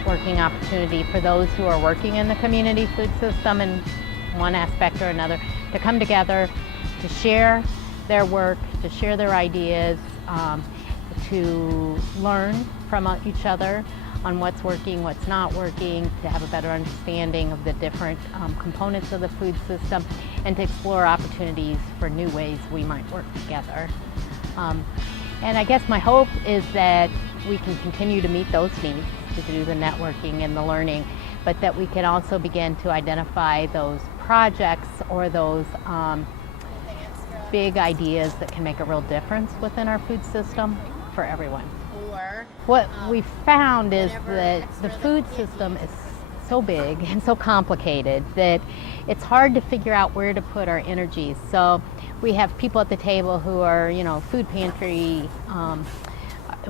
networking opportunity for those who are working in the community food system in one aspect or another to come together, to share their work, to share their ideas, to learn from each other on what's working, what's not working, to have a better understanding of the different components of the food system, and to explore opportunities for new ways we might work together. And I guess my hope is that we can continue to meet those needs, to do the networking and the learning, but that we can also begin to identify those projects or those big ideas that can make a real difference within our food system for everyone. What we found is that the food system is so big and so complicated that it's hard to figure out where to put our energies. So we have people at the table who are, food pantry,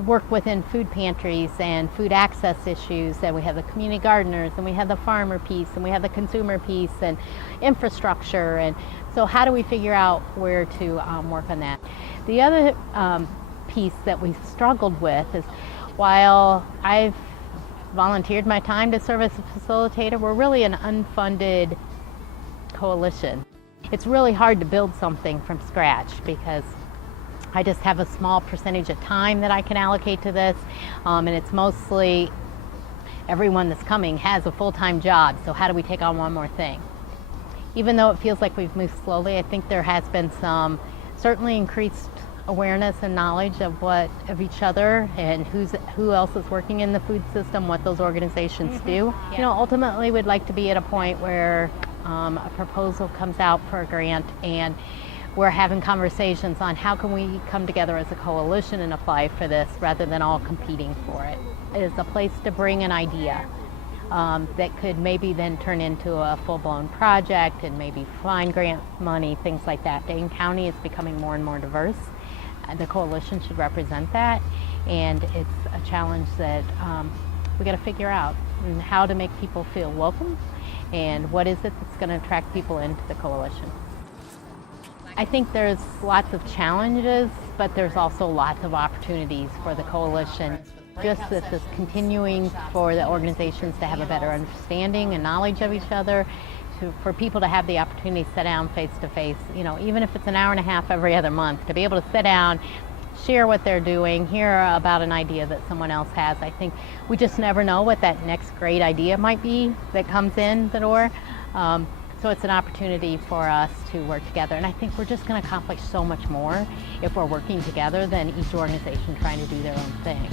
work within food pantries and food access issues, and we have the community gardeners, and we have the farmer piece, and we have the consumer piece, and infrastructure. And so how do we figure out where to work on that? The other piece that we struggled with is, while I've volunteered my time to serve as a facilitator, we're really an unfunded coalition. It's really hard to build something from scratch because I just have a small percentage of time that I can allocate to this, and it's mostly everyone that's coming has a full-time job, so how do we take on one more thing? Even though it feels like we've moved slowly, I think there has been some certainly increased awareness and knowledge of each other and who else is working in the food system, what those organizations do. Yeah. Ultimately we'd like to be at a point where a proposal comes out for a grant and we're having conversations on how can we come together as a coalition and apply for this rather than all competing for it. It is a place to bring an idea that could maybe then turn into a full-blown project and maybe find grant money, things like that. Dane County is becoming more and more diverse. The coalition should represent that, and it's a challenge that we got to figure out, and how to make people feel welcome and what is it that's going to attract people into the coalition. I think there's lots of challenges, but there's also lots of opportunities for the coalition. Just this is continuing for the organizations to have a better understanding and knowledge of each other, for people to have the opportunity to sit down face to face, even if it's an hour and a half every other month, to be able to sit down, share what they're doing, hear about an idea that someone else has. I think we just never know what that next great idea might be that comes in the door. So it's an opportunity for us to work together, and I think we're just going to accomplish so much more if we're working together than each organization trying to do their own thing.